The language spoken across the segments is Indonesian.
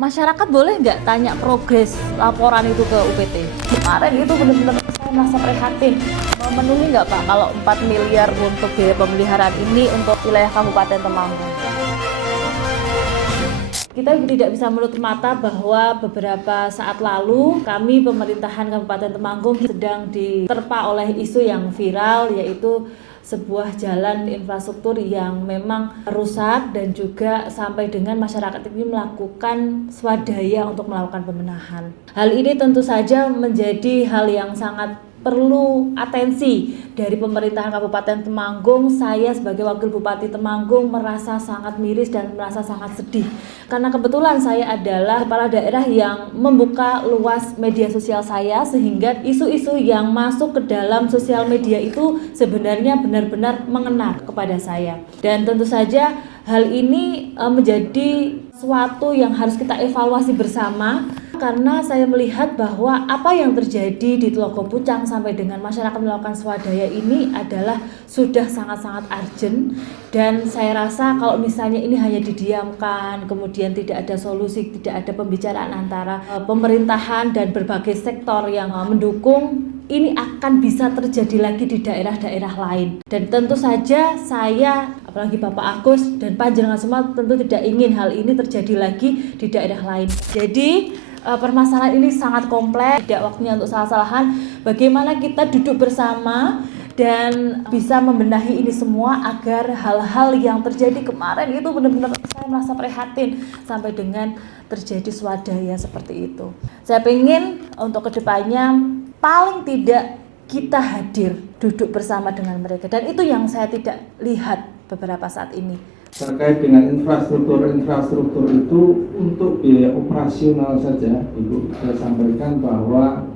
masyarakat boleh nggak tanya progres laporan itu ke UPT? Kemarin itu benar-benar saya merasa prihatin. Memenuhi nggak Pak kalau 4 miliar untuk biaya pemeliharaan ini untuk wilayah Kabupaten Temanggung? Kita tidak bisa menutup mata bahwa beberapa saat lalu kami pemerintahan Kabupaten Temanggung sedang diterpa oleh isu yang viral, yaitu sebuah jalan infrastruktur yang memang rusak dan juga sampai dengan masyarakat ini melakukan swadaya untuk melakukan pembenahan. Hal ini tentu saja menjadi hal yang sangat perlu atensi dari pemerintahan Kabupaten Temanggung. Saya sebagai Wakil Bupati Temanggung merasa sangat miris dan merasa sangat sedih karena kebetulan saya adalah kepala daerah yang membuka luas media sosial saya, sehingga isu-isu yang masuk ke dalam sosial media itu sebenarnya benar-benar mengena kepada saya. Dan tentu saja hal ini menjadi suatu yang harus kita evaluasi bersama, karena saya melihat bahwa apa yang terjadi di Tlogo Pucang sampai dengan masyarakat melakukan swadaya ini adalah sudah sangat-sangat urgent, dan saya rasa kalau misalnya ini hanya didiamkan, kemudian tidak ada solusi, tidak ada pembicaraan antara pemerintahan dan berbagai sektor yang mendukung, ini akan bisa terjadi lagi di daerah-daerah lain. Dan tentu saja saya, apalagi Bapak Agus dan panjenengan semua tentu tidak ingin hal ini terjadi lagi di daerah lain. Jadi permasalahan ini sangat kompleks, tidak waktunya untuk salah-salahan. Bagaimana kita duduk bersama dan bisa membenahi ini semua agar hal-hal yang terjadi kemarin itu benar-benar saya merasa prihatin sampai dengan terjadi swadaya seperti itu. Saya ingin untuk kedepannya paling tidak kita hadir duduk bersama dengan mereka, dan itu yang saya tidak lihat beberapa saat ini. Terkait dengan infrastruktur itu untuk biaya operasional saja, Ibu, saya sampaikan bahwa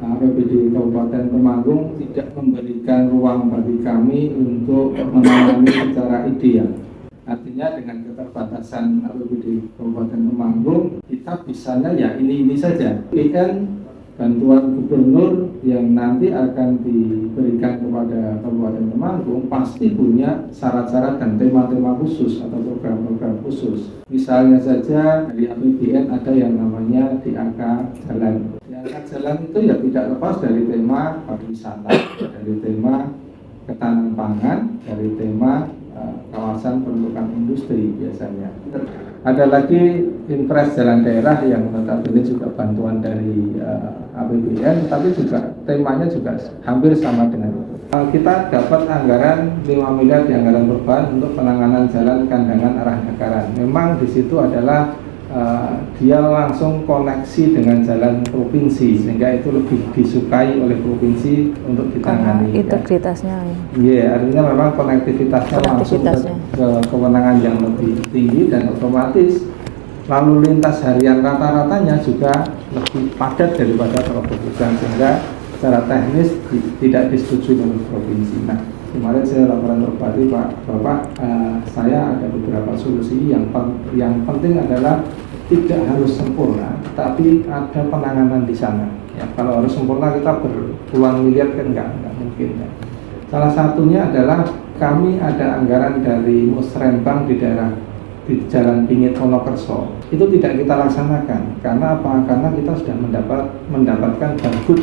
APBD Kabupaten Temanggung tidak memberikan ruang bagi kami untuk menangani secara ideal. Artinya dengan keterbatasan APBD Kabupaten Temanggung, kita bisanya ya ini saja. PN bantuan gubernur yang nanti akan diberikan kepada Kabupaten Temanggung pasti punya syarat-syarat dan tema-tema khusus atau program-program khusus. Misalnya saja di APBN ada yang namanya DAK Jalan. DAK Jalan itu ya tidak lepas dari tema pariwisata, dari tema ketahanan pangan, dari tema kawasan peruntukan industri biasanya. Ada lagi impres jalan daerah yang notabene juga bantuan dari APBN, tapi juga temanya juga hampir sama dengan itu. Kita dapat anggaran 5 miliar di anggaran perubahan untuk penanganan jalan Kandangan arah Dakaran. Memang di situ adalah dia langsung koneksi dengan jalan provinsi, sehingga itu lebih disukai oleh provinsi untuk ditangani. Integritasnya. Iya, artinya memang konektivitasnya langsung ke kewenangan yang lebih tinggi, dan otomatis lalu lintas harian rata-ratanya juga lebih padat daripada Tlogo Pucang, sehingga secara teknis tidak disetujui oleh provinsi. Nah, kemarin saya laporan terbalik Bapak, saya ada beberapa solusi yang penting adalah tidak harus sempurna, tapi ada penanganan di sana. Ya, kalau harus sempurna kita berpuluhan miliar kan nggak mungkin. Ya. Salah satunya adalah kami ada anggaran dari Musrembang di Jalan Pingit Wonokerso. Itu tidak kita laksanakan. Karena apa? Karena kita sudah mendapatkan bagus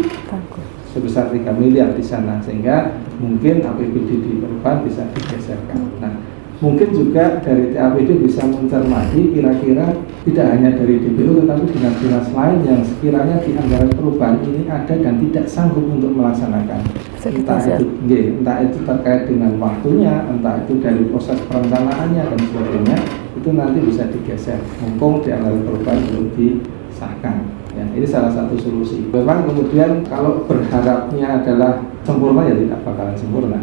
sebesar 3 miliar di sana, sehingga mungkin APBD di perubahan bisa digeserkan. Nah, mungkin juga dari TAPD bisa mencermati kira-kira tidak hanya dari DPU tetapi dinas-dinas lain yang sekiranya di anggaran perubahan ini ada dan tidak sanggup untuk melaksanakan. Entah itu terkait dengan waktunya, entah itu dari proses perencanaannya dan sebagainya, itu nanti bisa digeser. Mumpung di anggaran perubahan belum disahkan. Ya, ini salah satu solusi. Memang kemudian kalau berharapnya adalah sempurna ya tidak bakalan sempurna.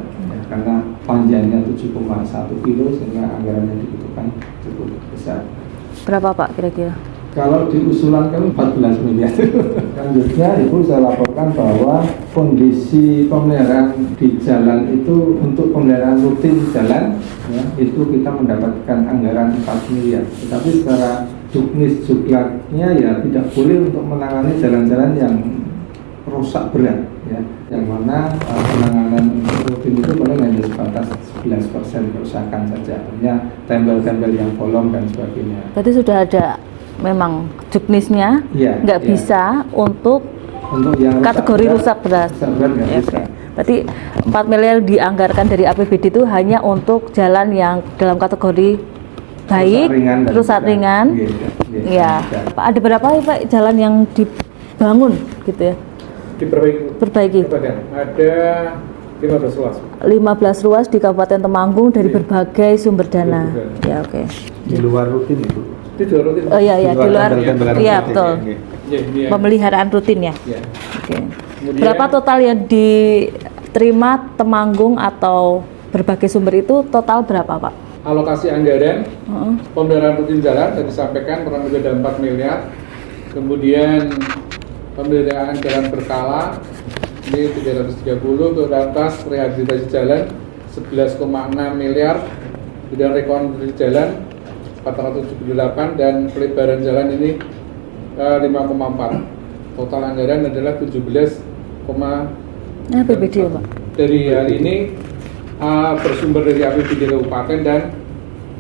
Karena panjangnya 7,1 kilo sehingga anggaran yang dibutuhkan cukup besar. Berapa Pak kira-kira? Kalau diusulan kami 14 miliar. Selanjutnya Ibu, saya laporkan bahwa kondisi pemeliharaan di jalan itu untuk pemeliharaan rutin jalan ya, itu kita mendapatkan anggaran 4 miliar. Tetapi secara juklaknya ya tidak boleh untuk menangani jalan-jalan yang rusak berat ya, yang mana penanganan rutin itu paling hanya sebatas 11% kerusakan saja, artinya tempel-tempel yang bolong dan sebagainya. Berarti sudah ada memang juknisnya Iya, nggak iya. bisa untuk yang kategori rusak berat. nggak Ya, bisa. oke. Berarti 4 miliar dianggarkan dari APBD itu hanya untuk jalan yang dalam kategori baik, rusak ringan. Iya. Pak, ada berapa ya Pak jalan yang dibangun gitu ya? Perbaiki. Ada 15 ruas. 15 ruas di Kabupaten Temanggung dari Iya. berbagai sumber dana. Sumber Ya, oke. Di luar rutin itu. Itu juga rutin. Oh iya, di luar. tembel-tembelan Iya, rutin. betul. Iya. Iya, iya. Pemeliharaan rutin ya. Iya. Oke. Kemudian- Berapa total yang diterima Temanggung atau berbagai sumber itu total berapa Pak? Alokasi anggaran Heeh. pemeliharaan rutin jalan tadi disampaikan kurang lebih ada 4 miliar. Kemudian pemeliharaan jalan berkala ini 330, ke atas rehabilitasi jalan 11,6 miliar, kemudian rekonstruksi jalan 478 dan pelebaran jalan ini 5,4. Total anggaran adalah 17, APBD ya Pak? dari hari ini bersumber dari APBD Kabupaten dan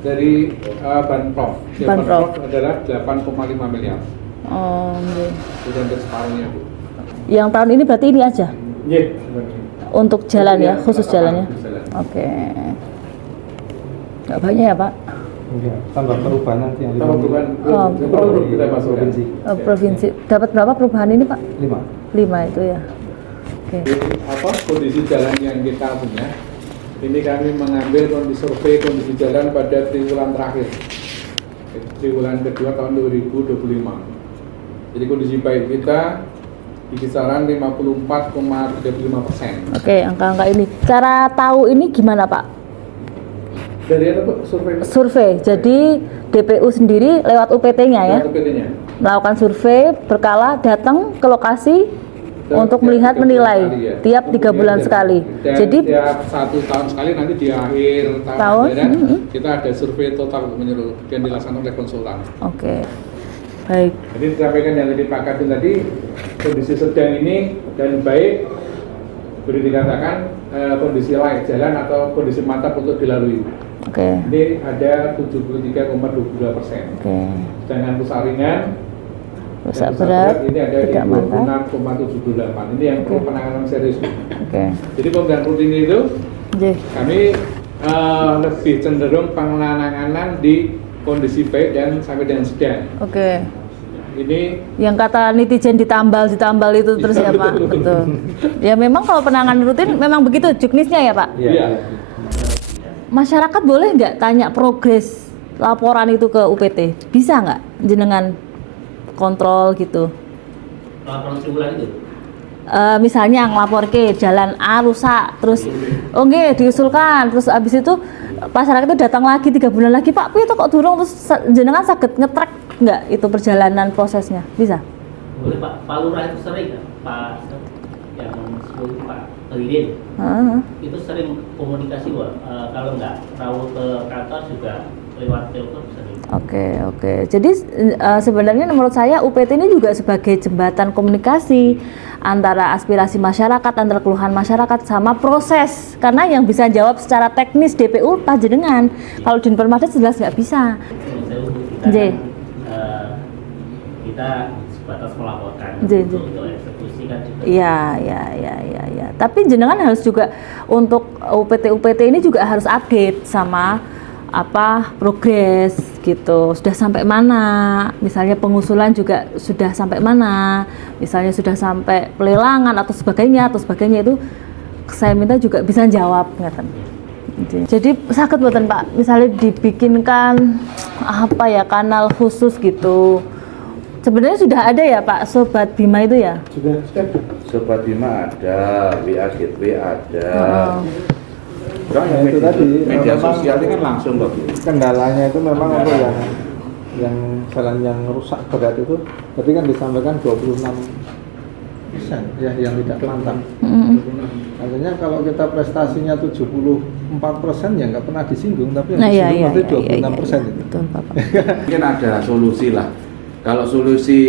dari Banprov. Ya, Banprov. Banprov adalah 8,5 miliar. Oh, oke. Itu hampir separuhnya, Bu. Yang tahun ini berarti ini aja Iya, untuk jalan ya, Iya, khusus jalannya. jalan. Oke. Nggak banyak ya Pak? Enggak, tambah perubahan nanti yang Kalau bukan Oh, belum kita masukkan. provinsi. Provinsi. Dapat berapa perubahan ini Pak? 5. 5 itu ya. Oke. Jadi, kondisi jalan yang kita punya ini kami mengambil kondisi survei kondisi jalan pada triwulan terakhir, triwulan kedua tahun 2025. Jadi kondisi baik kita di kisaran 54,35%. Oke, angka-angka ini. Cara tahu ini gimana Pak? Dari apa Bu? Survei Survei. Jadi DPU sendiri lewat UPT-nya ya, UPT-nya. melakukan survei berkala, datang ke lokasi untuk melihat menilai tiap 3 bulan sekali. Dan Jadi tiap 1 tahun sekali nanti di akhir Tahun, anggaran, kita ada survei total menyeluruh yang dilaksanakan oleh konsultan. oke. Baik. Jadi disampaikan yang tadi Pak Kadin tadi kondisi sedang ini dan baik boleh dikatakan kondisi layak jalan atau kondisi mantap untuk dilalui. Oke. Ini ada 73,22%. Oke. Sedangkan rusak ringan Rusak dan berat, ini ada di tidak mantap. 26,78. Ini yang perlu penanganan serius. Oke. Jadi pemilihan rutin itu Oke. kami lebih cenderung penanganan di kondisi baik dan sampai dengan sedang. Oke. Ini Yang kata netizen ditambal itu terus ya Pak. betul. Betul. Ya memang kalau penanganan rutin memang begitu juknisnya ya Pak. Iya. Masyarakat boleh nggak tanya progres laporan itu ke UPT? Bisa nggak jenengan kontrol gitu? Laporan triwulan itu? Misalnya ngelapor ke jalan A rusak, terus oke diusulkan, terus abis itu masyarakat itu datang lagi 3 bulan lagi, Pak, itu kok durung, terus jenengan sakit nge-track nggak itu perjalanan prosesnya? Bisa? Boleh Pak, Pak Lurah itu sering nggak? Pak yang sebelum itu Pak Lilin Heeh. itu sering komunikasi Pak. Kalau nggak tahu ke kantor juga lewat telepon sering. Oke. Jadi sebenarnya menurut saya UPT ini juga sebagai jembatan komunikasi antara aspirasi masyarakat, antara keluhan masyarakat sama proses. Karena yang bisa jawab secara teknis DPU panjenengan. Kalau di Permades jelas nggak bisa. Kita, J. Kita sebatas melaporkan J. untuk eksekusi kan juga. Iya. Tapi jenengan harus juga untuk UPT ini juga harus update sama progres gitu, sudah sampai mana, misalnya pengusulan juga sudah sampai mana, misalnya sudah sampai pelelangan atau sebagainya itu saya minta juga bisa jawab ngeten. Jadi sakit buatan Pak, misalnya dibikinkan kanal khusus gitu. Sebenarnya sudah ada ya Pak Sobat Bima itu ya? Sudah. Sobat Bima ada, WA Gateway ada. Nah, itu tadi Media memang sosial ini kan langsung Pak. kendalanya itu memang untuk yang jalan yang rusak berat itu tadi kan disampaikan 26% ya yang tidak mantap. Artinya kalau kita prestasinya 74% ya nggak pernah disinggung, tapi yang disinggung pasti 26% itu. Betul Bapak. Mungkin ada solusi lah. Kalau solusi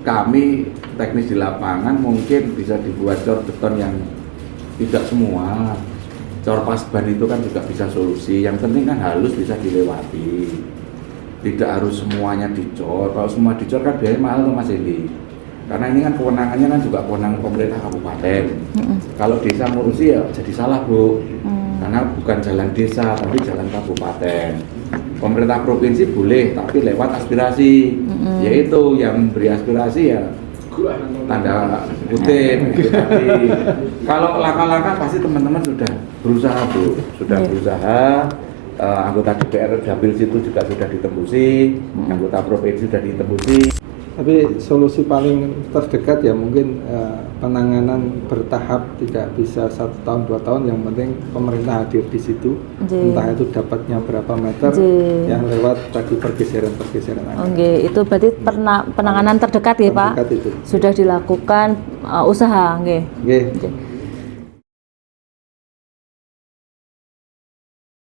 kami teknis di lapangan mungkin bisa dibuat cor beton yang tidak semua. Cor pasban itu kan juga bisa solusi. Yang penting kan halus bisa dilewati. tidak harus semuanya dicor. Kalau semua dicor kan biayanya mahal tuh Mas Endi. Karena ini kan kewenangannya kan juga kewenangan pemerintah kabupaten. Kalau desa ngurusi ya jadi salah Bu. Karena bukan jalan desa tapi jalan kabupaten. Pemerintah provinsi boleh tapi lewat aspirasi. Yaitu yang beri aspirasi ya tanda kutip gitu tadi. Kalau langkah-langkah pasti teman-teman sudah berusaha Bu, sudah berusaha. Anggota DPR Dapil situ juga sudah ditembusi, anggota provinsi sudah ditembusi. Tapi solusi paling terdekat ya mungkin penanganan bertahap, tidak bisa 1 tahun 2 tahun, yang penting pemerintah hadir di situ. Entah itu dapatnya berapa meter yang lewat tadi pergeseran-pergeseran. Oke, itu berarti penanganan terdekat ya Pak? Terdekat itu. Sudah dilakukan usaha, nggih. Oke.